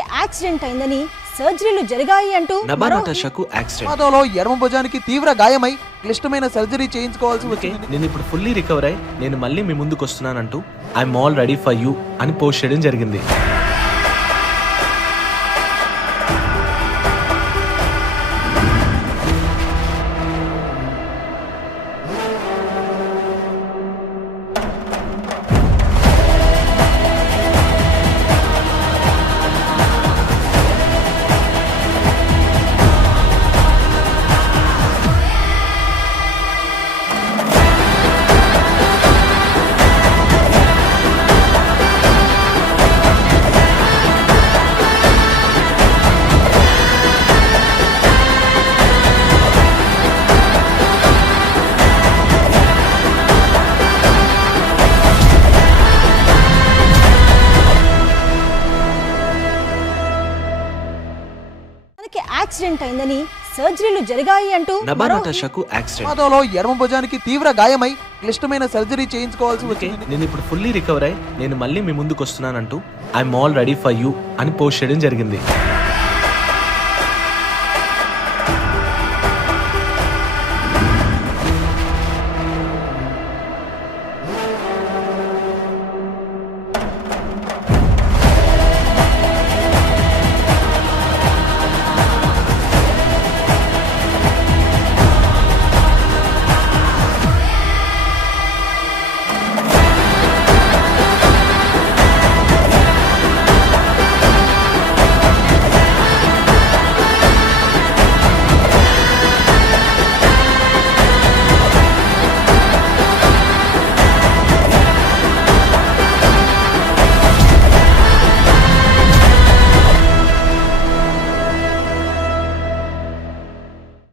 Accident అయిందని సర్జరీలు జరిగాయి అంటూ నటాషాకు యాక్సిడెంట్. ప్రమాదంలో ఎడమ భుజానికి తీవ్ర గాయమై క్లిష్టమైన సర్జరీ చేయించుకోవాల్సి వచ్చింది. నేను ఇప్పుడు ఫుల్లీ రికవర్ అయ్యి నేను మళ్ళీ మీ ముందుకు వస్తున్నానంటూ I'm all ready for you అని పోస్ట్ చేయడం జరిగింది. యాక్సిడెంట్ అయిందని సర్జరీలు జరిగాయి అంటూ నటాషాకు యాక్సిడెంట్. ప్రమాదంలో ఎడమ భుజానికి తీవ్ర గాయమై క్లిష్టమైన సర్జరీ చేయించుకోవాల్సి వచ్చింది. నేను ఇప్పుడు ఫుల్లీ రికవర్ అయ్యి నేను మళ్ళీ మీ ముందుకు వస్తున్నానంటూ I'm all ready for you అని పోస్ట్ చేయడం జరిగింది.